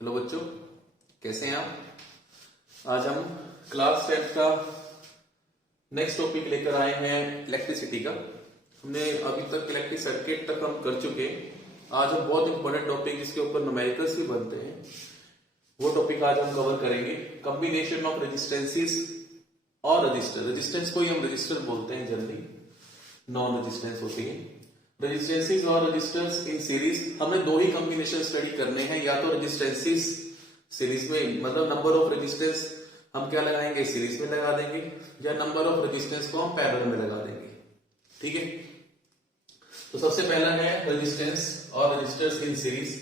Hello बच्चों, कैसे हैं आप। आज हम क्लास 10 का नेक्स्ट टॉपिक लेकर आए हैं इलेक्ट्रिसिटी का। हमने अभी तक इलेक्ट्रिक सर्किट तक हम कर चुके हैं। आज हम बहुत इंपॉर्टेंट टॉपिक जिसके ऊपर न्यूमेरिकल्स भी बनते हैं वो टॉपिक आज हम कवर करेंगे। कॉम्बिनेशन ऑफ रेजिस्टेंसेस और रजिस्टर। रेजिस्टेंस को ही हम रजिस्टर बोलते हैं, जनरली नॉन रेजिस्टेंस होती है। रेजिस्टेंसेस और रजिस्टर्स इन सीरीज, हमें दो ही कॉम्बिनेशन स्टडी करने हैं। या तो रेजिस्टेंसेस सीरीज में, मतलब नंबर ऑफ रेजिस्टेंस हम क्या लगाएंगे, सीरीज में लगा देंगे, या नंबर ऑफ रेजिस्टेंस को हम पैरेलल में लगा देंगे। ठीक है, तो सबसे पहला है रेजिस्टेंस और रजिस्टर्स इन सीरीज।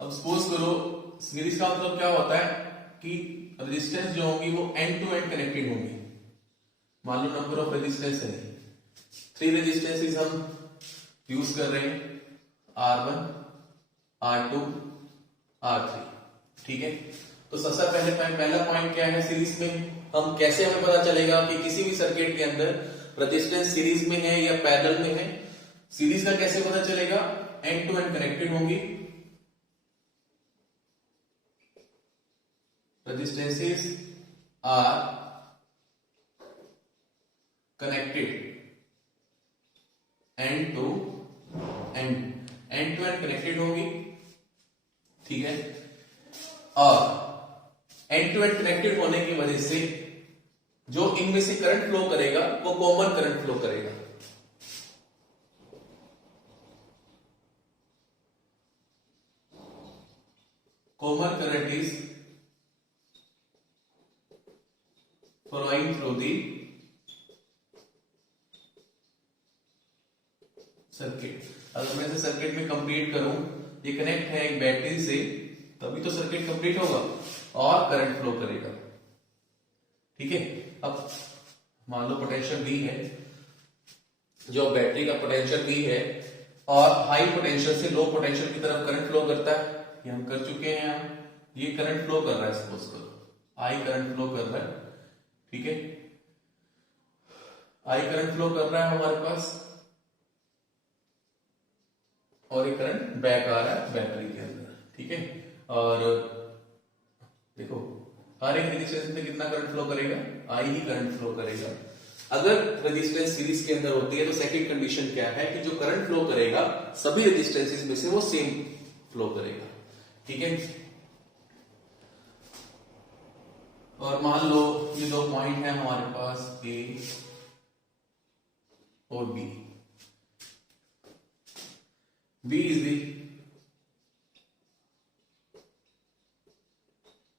अब सपोज करो, सीरीज का मतलब क्या होता है कि रेजिस्टेंस जो होंगी वो एंड टू एंड कनेक्टेड होंगी। मान लो नंबर ऑफ रेजिस्टेंस है 3 रेजिस्टेंसेस हम यूज कर रहे हैं, R1, R2, R3। ठीक है, तो सबसे पहला पॉइंट क्या है, सीरीज में हम कैसे हमें पता चलेगा कि किसी भी सर्किट के अंदर रेजिस्टेंस सीरीज में है या पैरेलल में है। सीरीज का कैसे पता चलेगा, एंड टू एंड कनेक्टेड होंगी। Resistances are connected end to end connected होगी। ठीक है, और एंड टू एंड कनेक्टेड होने की वजह से जो इनमें से करंट फ्लो करेगा वो कॉमन करंट फ्लो करेगा। Common current is flowing through the circuit. अगर मैं इसे सर्किट में कंप्लीट करूं, ये कनेक्ट है एक बैटरी से, तभी तो सर्किट कंप्लीट होगा और करंट फ्लो करेगा। ठीक है, अब मान लो पोटेंशियल V है, जो बैटरी का पोटेंशियल V है, और हाई पोटेंशियल से लो पोटेंशियल की तरफ करंट फ्लो करता है। ये हम कर चुके हैं। ये करंट फ्लो कर रहा है, सपोज करो I करंट फ्लो कर रहा है। ठीक है, I करंट फ्लो कर रहा है हमारे पास, और ये करंट बैक आ रहा है बैटरी के अंदर। ठीक है, और देखो हर एक रेजिस्टेंस में कितना करंट फ्लो करेगा, I ही करंट फ्लो करेगा। अगर रेजिस्टेंस सीरीज के अंदर होती है तो सेकंड कंडीशन क्या है कि जो करंट फ्लो करेगा सभी रेजिस्टेंसेस में से वो सेम फ्लो करेगा। ठीक है, और मान लो ये दो पॉइंट है हमारे पास, A और B। B is the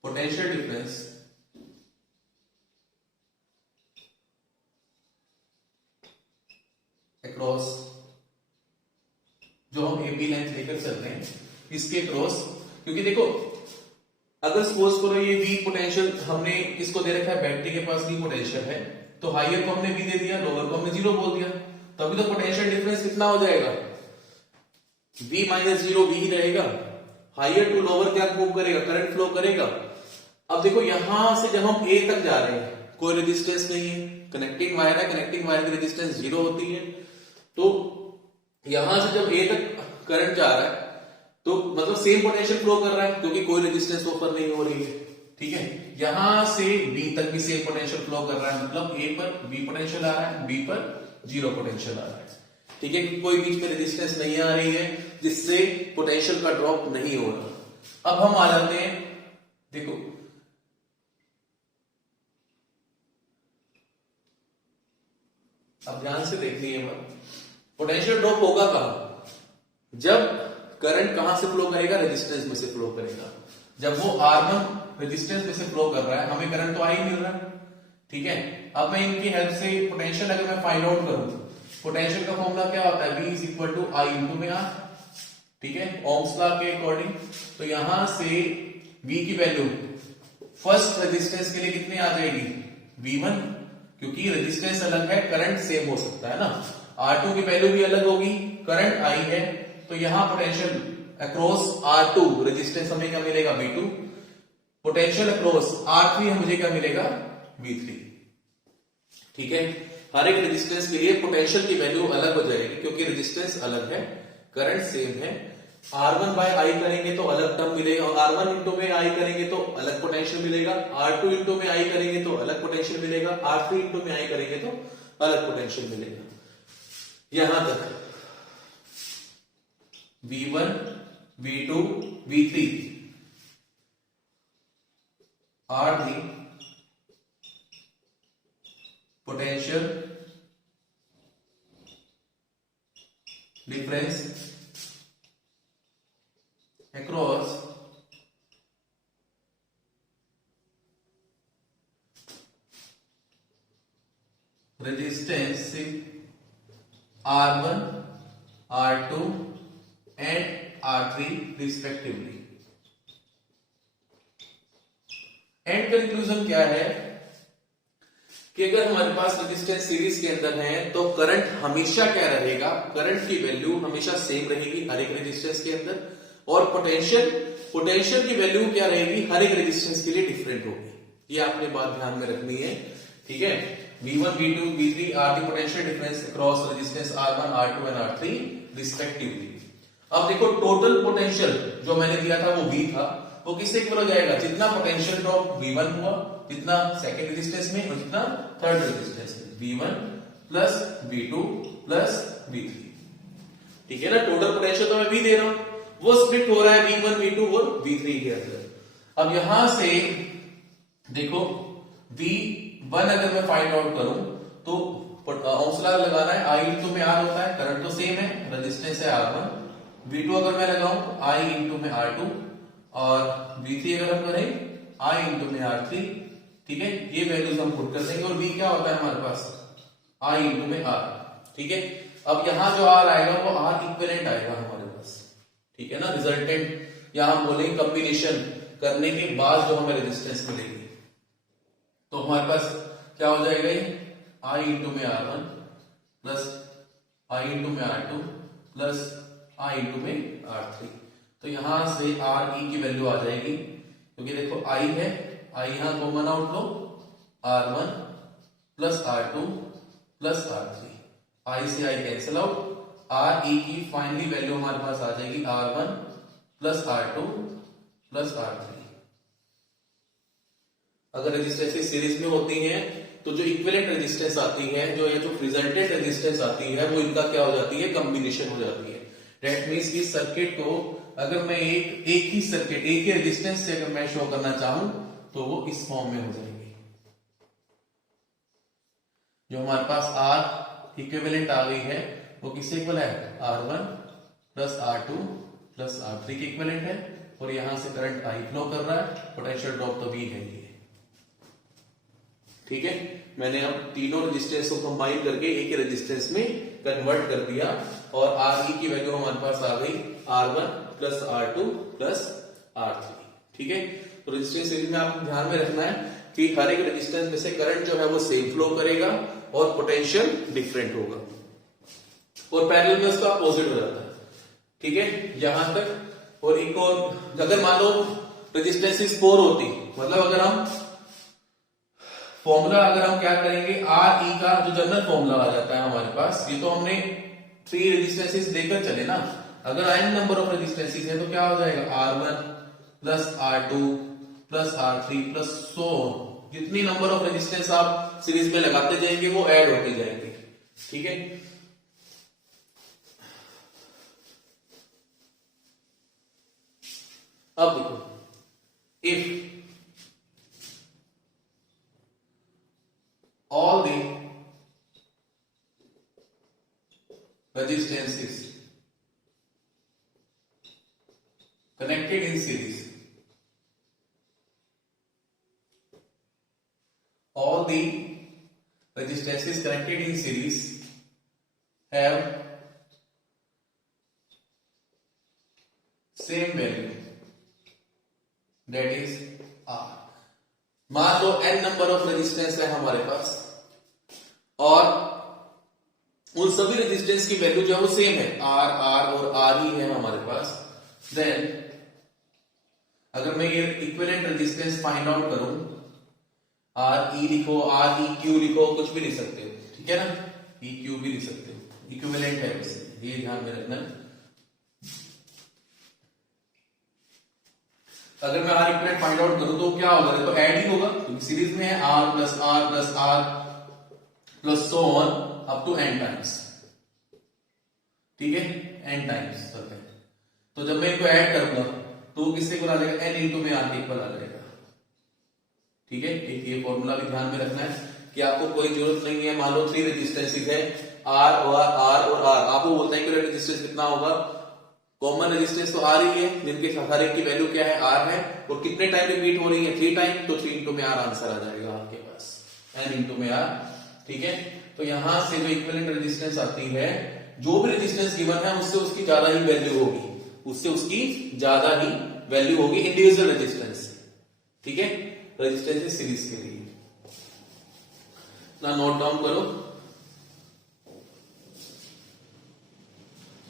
potential difference across, जो हम AB लेंथ लेकर चल रहे हैं इसके क्रॉस। क्योंकि देखो, अगर सपोज करो ये V पोटेंशियल, हमने इसको दे रखा है, बैटरी के पास V पोटेंशियल है, तो हाइयर को हमने V दे दिया, लोअर को हमने 0 बोल दिया, तभी तो पोटेंशियल डिफरेंस कितना हो जाएगा, V माइनस 0 V ही रहेगा। हाइयर टू लोअर क्या मूव करेगा, करंट फ्लो करेगा। अब देखो यहां से जब हम A तक जा रहे हैं, कोई रेजिस्टेंस नहीं है, कनेक्टिंग वायर है, कनेक्टिंग वायर की रेजिस्टेंस 0 होती है, तो यहां से जब A तक करंट जा रहा है तो मतलब सेम पोटेंशियल फ्लो कर रहा है, क्योंकि कोई रेजिस्टेंस ऊपर नहीं हो रही है। ठीक है, यहां से B तक भी सेम पोटेंशियल फ्लो कर रहा है, मतलब A पर V पोटेंशियल आ रहा है, B पर 0 पोटेंशियल आ रहा है। ठीक है, कोई बीच में रेजिस्टेंस नहीं आ रही है जिससे पोटेंशियल का ड्रॉप नहीं हो रहा। अब हम आ जाते हैं, देखो अब ध्यान से देखनी है बात, पोटेंशियल ड्रॉप होगा कहां, जब करंट कहां से फ्लो करेगा, रेजिस्टेंस में से फ्लो करेगा। जब वो R1 रेजिस्टेंस में से फ्लो कर रहा है, हमें करंट तो I मिल रहा है। ठीक है, अब मैं इनकी हेल्प से पोटेंशियल अगर मैं फाइंड आउट करूं, पोटेंशियल का फॉर्मूला क्या होता है, V is equal to I into में R। ठीक है, ओम्स लॉ के अकॉर्डिंग। तो यहां से V की वैल्यू फर्स्ट रेजिस्टेंस के लिए कितनी आ जाएगी, V1, क्योंकि रेजिस्टेंस अलग है, करंट सेम हो सकता है ना। R2 की वैल्यू भी अलग होगी, करंट I है, तो यहां पोटेंशियल अक्रॉस R2 रेजिस्टेंस हमें क्या मिलेगा, V2। पोटेंशियल अक्रॉस R3 मुझे क्या मिलेगा, V3। ठीक है, हर एक रेजिस्टेंस के लिए पोटेंशियल की वैल्यू अलग हो जाएगी, क्योंकि रेजिस्टेंस अलग है, करंट सेम है, R1 बाय आई करेंगे तो अलग टर्म मिलेगा, और R1 इंटू में आई करेंगे तो अलग पोटेंशियल मिलेगा, R2 इंटू में आई करेंगे तो अलग पोटेंशियल मिलेगा, R3 इंटू में आई करेंगे तो अलग पोटेंशियल मिलेगा। यहां तक V1, V2, V3 are the potential difference across resistance R1, R2 and R3 respectively। And conclusion क्या है कि अगर हमारे पास रेजिस्टेंस सीरीज के अंदर है तो करंट हमेशा क्या रहेगा, करंट की वैल्यू हमेशा सेम रहेगी हर एक रेजिस्टेंस के अंदर, और पोटेंशियल की वैल्यू क्या रहेगी, हर एक रेजिस्टेंस के लिए डिफरेंट होगी। ये आपने बात ध्यान में रखनी है, ठीक है। V1, V2, V3 are the potential difference across resistance R1, R2 and R3 respectively. अब देखो टोटल पोटेंशियल जो मैंने दिया था वो V था, वो किससे इक्वल हो जाएगा, जितना पोटेंशियल ड्रॉप V1 हुआ, जितना सेकंड रेजिस्टेंस में और जितना थर्ड रेजिस्टेंस में, V1 plus V2 plus V3, ठीक है ना। टोटल पोटेंशियल तो मैं V दे रहा हूं, वो स्प्लिट हो रहा है V1, V2 और V3 के अंदर। अब यहां से देखो V1 अगर मैं फाइंड आउट करूं तो ओम्स लॉ लगाना है, I इंटू में R होता है, करंट तो सेम है, रेजिस्टेंस है R1। V2 अगर मैं लगाऊं तो I इंटू में R2, और V3 अगर हम करें I इंटू में R3, ठीक है। ये वैल्यूज हम पुट कर देंगे, और V क्या होता है हमारे पास, I इंटू में R, ठीक है। अब यहां जो R आएगा वो R इक्विवेलेंट आएगा हमारे पास, ठीक है ना। रिजल्टेंट या हम बोलेंगे कॉम्बिनेशन करने के बाद जो हमें रेजिस्टेंस मिलेगी, तो हमारे पास क्या हो जाएगा, ये I इंटू में R1 प्लस I इंटू में R2 प्लस I इंटू में R3। तो यहां से RE की वैल्यू आ जाएगी, क्योंकि देखो I है, I यहां common out low, R1 plus R2 plus R3, I से I कैंसिल आउट, RE की फाइनली वैल्यू हमारे पास आ जाएगी R1 plus R2 plus R3। अगर रेजिस्टेंस सीरीज में होती हैं तो जो इक्विवेलेंट रेजिस्टेंस आती है, जो ये जो रिजल्टेंट रेजिस्टेंस आती है, वो इनका क्या हो जाती है, कॉम्बिनेशन हो जाती है। दैट मींस कि सर्किट को अगर मैं एक ही सर्किट, एक ही रेजिस्टेंस से अगर मैं शो करना चाहूं तो वो इस फॉर्म में हो जाएगी। जो हमारे पास R इक्विवेलेंट आ गई है वो किससे इक्वल है, R1 plus R2 plus R3 की इक्विवेलेंट है, और यहां से करंट I फ्लो कर रहा है, पोटेंशियल ड्रॉप तो V है ये, ठीक है। मैंने अब तीनों रेजिस्टेंस को कंबाइन करके एक ही रेजिस्टेंस में कन्वर्ट कर दिया, और RE की वैल्यू हमारे पास आ गई R1 plus R2 plus R3, ठीक है। तो रेजिस्टेंस सीरीज में आपको ध्यान में रखना है कि हर एक रेजिस्टेंस में से करंट जो है वो सेम फ्लो करेगा और पोटेंशियल डिफरेंट होगा, और पैरेलल में उसका अपोजिट हो जाता है, ठीक है, यहां तक। और एक और, अगर मान लो रेजिस्टेंस 4 होती, मतलब अगर हम फॉर्मूला अगर हम क्या करेंगे, RE का जो जनरल फॉर्मूला आ जाता है हमारे पास, ये तो हमने 3 रेजिस्टेंसेस देकर चले ना। अगर n नंबर ऑफ रेजिस्टेंसेस है तो क्या हो जाएगा, R1 plus R2 plus R3 plus सो, जितनी नंबर ऑफ रेजिस्टेंस आप सीरीज में लगाते जाएंगे वो ऐड होते जाएंगे, ठीक है। अब देखो, if all the resistances connected in series, all the resistances connected in series have same value, that is R। मान लो n नंबर ऑफ रेजिस्टेंस है हमारे पास, और उन सभी रेजिस्टेंस की वैल्यू जो है वो सेम है, R और RE है हमारे पास। देन अगर मैं ये इक्विवेलेंट रेजिस्टेंस फाइंड आउट करूं, RE लिखो, REQ लिखो, कुछ भी लिख सकते हो, ठीक है ना, EQ भी लिख सकते हो, इक्विवेलेंट है वैसे, ये ध्यान में रखना। अगर मैं आर इक्विवेलेंट फाइंड आउट करूं तो क्या होगा, देखो ऐड ही होगा क्योंकि सीरीज में है R plus R plus R plus so on up to N times, ठीक है, एन टाइम्स तक है। तो जब मैं इनको ऐड करूंगा तो किससे इक्वल आ जाएगा, एन इंटू में आर के इक्वल आ जाएगा, ठीक है। एक ये फॉर्मूला भी ध्यान में रखना है कि आपको कोई जरूरत नहीं है, मान लो 3 रेजिस्टेंसेस है आर और आर, आपको बोलता है कि रेजिस्टेंस कितना होगा, कॉमन रेजिस्टेंस तो आर ही है, जिनके हर एक की वैल्यू क्या है, आर है, और कितने टाइम रिपीट हो रही है, 3 टाइम, तो 3 इंटू में आर आंसर आ जाएगा आपके पास, एन इंटू में आर, ठीक है। तो यहां से जो इक्विवेलेंट रेजिस्टेंस आती है, जो भी रेजिस्टेंस गिवन है उससे उसकी ज्यादा ही वैल्यू होगी, उससे उसकी ज्यादा ही वैल्यू होगी इंडिविजुअल रेजिस्टेंस, ठीक है, रेजिस्टेंस सीरीज के लिए ना, नोट डाउन करो,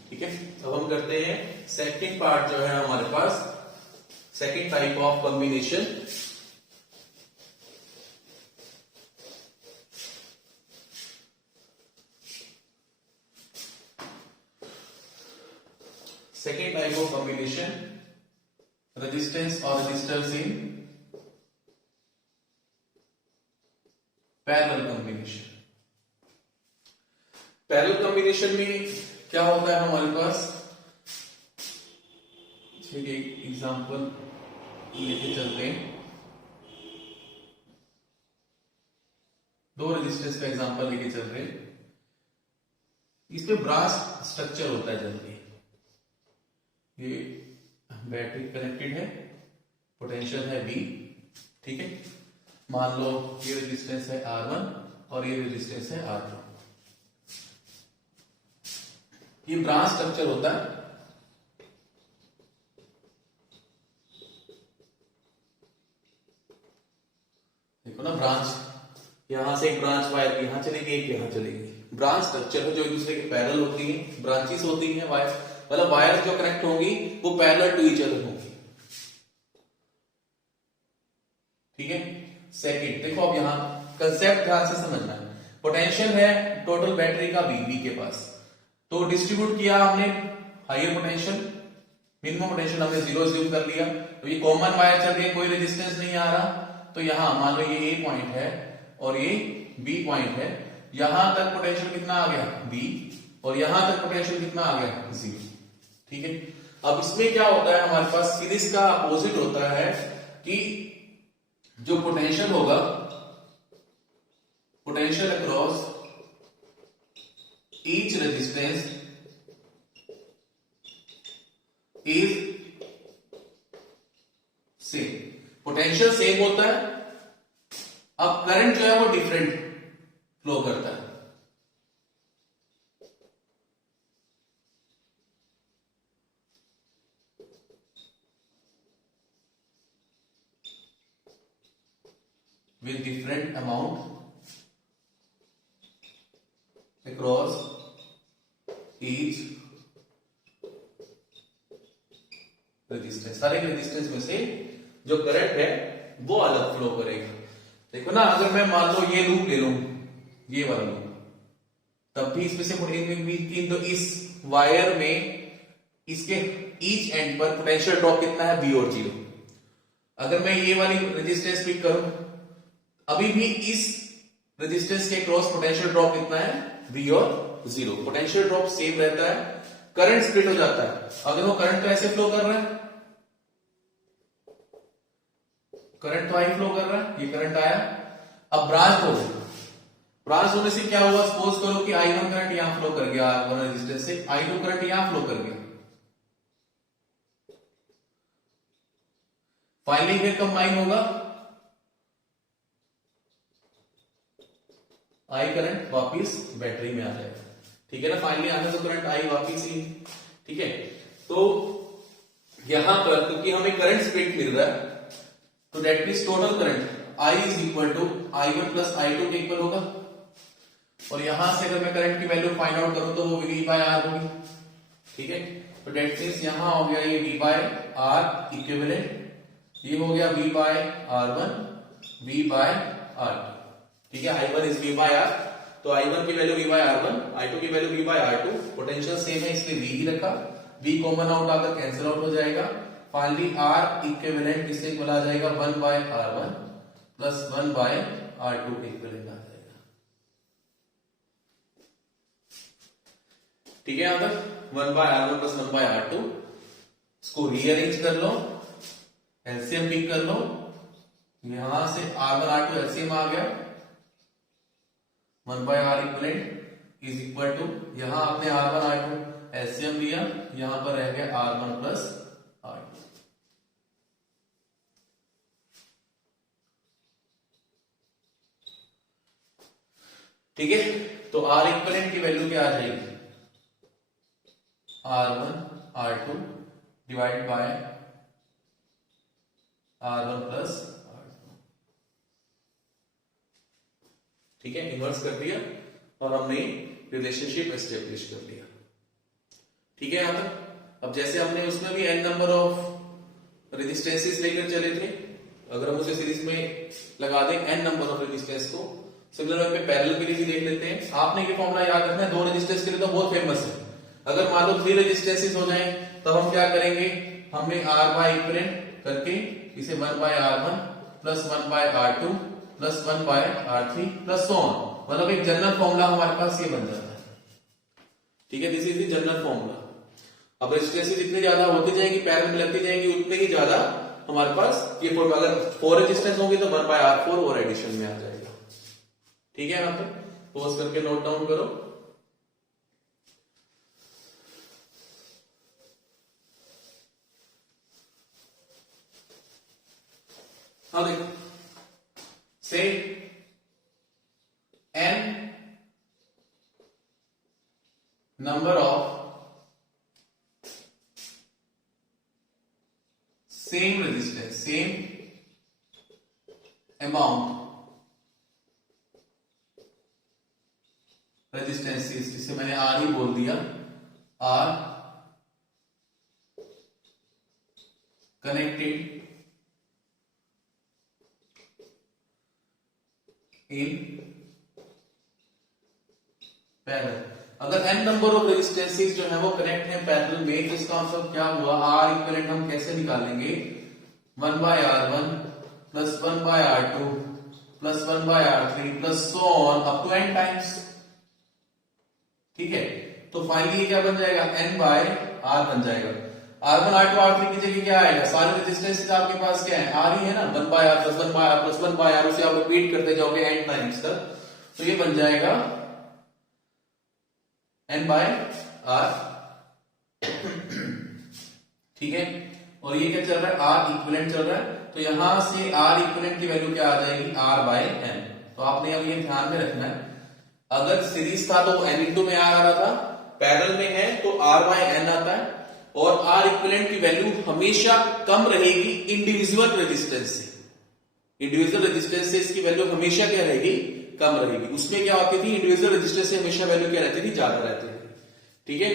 ठीक है। अब हम करते हैं सेकंड पार्ट जो है हमारे पास, second type of combination, second type of combination resistance और resistors in parallel combination. Parallel combination में क्या होता है हमारे पास, चलिए एक एग्जांपल लेके चलते हैं, 2 रेजिस्टेंस का एग्जांपल लेके चल रहे हैं, इसमें ब्रांच स्ट्रक्चर होता है जल्दी, ये बैटरी कनेक्टेड है, पोटेंशियल है V, ठीक है, मान लो ये रेजिस्टेंस है R1 और ये रेजिस्टेंस है R2, ये ब्रांच स्ट्रक्चर होता है। देखो ना, ब्रांच, यहां से एक ब्रांच वायर यहां चलेगी, एक यहां चलेगी, ब्रांच स्ट्रक्चर है जो एक दूसरे के पैरेलल होती है, ब्रांचेस होती हैं वायर, मतलब वायर जो कनेक्ट होंगी वो पैरेलल टू ईच अदर होंगी, ठीक है। सेकंड देखो, अब यहां कंसेप्ट ध्यान से समझना है, पोटेंशियल है टोटल बैटरी का V के पास, तो डिस्ट्रीब्यूट किया हमने हायर पोटेंशियल, मिनिमम पोटेंशियल हमने 0 ज्यूम कर लिया, तो ये कॉमन वायर चल रही है, कोई रेजिस्टेंस नहीं आ रहा, तो यहां मान लो ये A पॉइंट है और ये B पॉइंट है, यहां तक पोटेंशियल कितना आ गया B, और यहां तक पोटेंशियल कितना आ गया 0, ठीक है। अब इसमें क्या होता है हमारे पास, सीरीज का अपोजिट होता है कि जो पोटेंशियल होगा, potential across each resistance is same, potential same होता है, अब करंट जो है वो डिफरेंट फ्लो करता है, with different amount across each resistance, सारे रेजिस्टेंस में से जो करंट है वो अलग फ्लो करेगा। देखो ना, अगर मैं मान लो ये लूप ले लूं, ये वाला लूप, तब भी इसमें से तो इस वायर में इसके ईच एंड पर पोटेंशियल ड्रॉप कितना है, V और 0। अगर मैं ये वाली रेजिस्टेंस पिक करूं, अभी भी इस रेजिस्टेंस के क्रॉस पोटेंशियल ड्रॉप कितना है, V और 0, पोटेंशियल ड्रॉप सेम रहता है, करंट स्प्लिट हो जाता है, अगर वो करंट तो ऐसे फ्लो कर रहा है, करंट तो आई फ्लो कर रहा है, ये करंट आया, अब ब्रांच हो गई, ब्रांच होने से क्या हुआ, सपोज करो कि I1 करंट यहां फ्लो कर गया R1 रेजिस्टेंस से, I2 करंट यहां फ्लो कर गया, फाइनली फिर कंबाइन होगा, I करंट वापिस बैटरी में आ जाएगा, ठीक है ना, फाइनली आना तो करंट I वापिस ही, ठीक है। तो यहां पर क्योंकि हमें करंट स्प्लिट मिल रहा है, तो that means total current I is equal to I1 plus I2 के इक्वल होगा, और यहां से अगर मैं करंट की वैल्यू फाइंड आउट करूं तो वो V बाय R होगी, ठीक है। तो दैट मींस यहां हो गया ये V बाय R इक्विवेलेंट, ये हो गया V bye R1 V by R2, ठीक है। I1 is V bye R, तो I1 की value V bye R1, I2 की value V by R2, potential same है इसलिए V ही रखा, V कॉमन आउट आकर कैंसिल आउट हो जाएगा, फाइनली R इक्विवेलेंट किससे इक्वल आ जाएगा 1 by R1 plus 1 by R2 equivalent आ जाएगा। ठीक है, यहां तक 1 by R1 plus 1 by R2। इसको रीअरेंज कर लो, एलसीएम पिक कर लो, यहां से R1 R2 एलसीएम आ गया 1 by R equivalent is equal to, यहां आपने R1 R2 एलसीएम लिया, यहां पर रह गया R1 प्लस R2। ठीक है, तो R इक्विवेलेंट की वैल्यू क्या आ जाएगी R1 R2 divide by R1 plus R2। ठीक है, इन्वर्स कर दिया और हमने रिलेशनशिप एस्टेब्लिश कर लिया। ठीक है, यहां तक। अब जैसे हमने उसमें भी n नंबर ऑफ रेजिस्टेंसेस लेकर चले थे, अगर हम उसे सीरीज में लगा दें n नंबर ऑफ रेजिस्टेंस को, सिमिलर वे पे पैरेलल के लिए भी देख लेते हैं। आपने ये फॉर्मूला याद रखना है, दो रेजिस्टेंस के लिए तो बहुत फेमस है। अगर मान लो 3 रेजिस्टेंसेस हो जाएं, तब हम क्या करेंगे, हमने R बाय इक्विवेलेंट करके इसे 1 by R1 plus 1 by R2 plus 1 by R3 plus so on, मतलब एक जनरल फॉर्मूला हमारे पास ये बन जाता है। ठीक है, this is the general formula. अब रेजिस्टेंसेस जितनी ज्यादा होती जाएगी, पैरेलल में लगती जाएंगी, उतने ही ज्यादा हमारे पास ये फॉर्मूला, अगर 4 रेजिस्टेंस होंगे तो 1 बाय R4 और एडिशन में आ जाएगा। ठीक है, यहां पर पॉज करके नोट डाउन करो। हाँ देखो, से n number of same resistance, same amount resistances, जिसे मैंने R ही बोल दिया, R कनेक्टेड इन पैरेलल। अगर n नंबर ऑफ रेजिस्टेंसेस जो है वो कनेक्ट है पैरेलल में, तो इसका मतलब क्या हुआ, R इक्विवेलेंट हम कैसे निकालेंगे, 1 by R1 plus 1 by R2 plus 1 by R3 plus so on up to n times. ठीक है, तो फाइनली ये क्या बन जाएगा, n बाय R बन जाएगा। R1 R2 R3 की जगह क्या आएगा, सारे रेजिस्टेंसेस आपके पास क्या है, R ही है ना, 1 by R plus 1 by R plus 1 by R, उसे आप रिपीट करते जाओगे n टाइम्स तक, तो ये बन जाएगा n बाय R। ठीक है, और ये क्या चल रहा है, R इक्विवेलेंट चल रहा है, तो यहां से R इक्विवेलेंट की वैल्यू क्या आ जाएगी, R बाय n। तो आपने अब ये ध्यान में रखना है, अगर सीरीज था तो n इंटू में R आ रहा था, पैरेलल में है तो R बाय n आता है, और R इक्विवेलेंट की वैल्यू हमेशा कम रहेगी इंडिविजुअल रेजिस्टेंस से। इंडिविजुअल रेजिस्टेंस से इसकी वैल्यू हमेशा क्या रहेगी, कम रहेगी। उसमें क्या होती थी, इंडिविजुअल रेजिस्टेंस से हमेशा वैल्यू क्या रहती थी, ज्यादा रहती थी। ठीक है,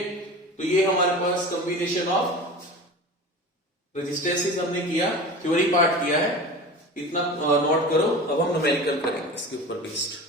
तो ये हमारे पास कॉम्बिनेशन ऑफ रेजिस्टेंसेस हमने किया, थ्योरी पार्ट किया है, इतना नोट करो। अब हम न्यूमेरिकल करेंगे इसके ऊपर बेस्ड।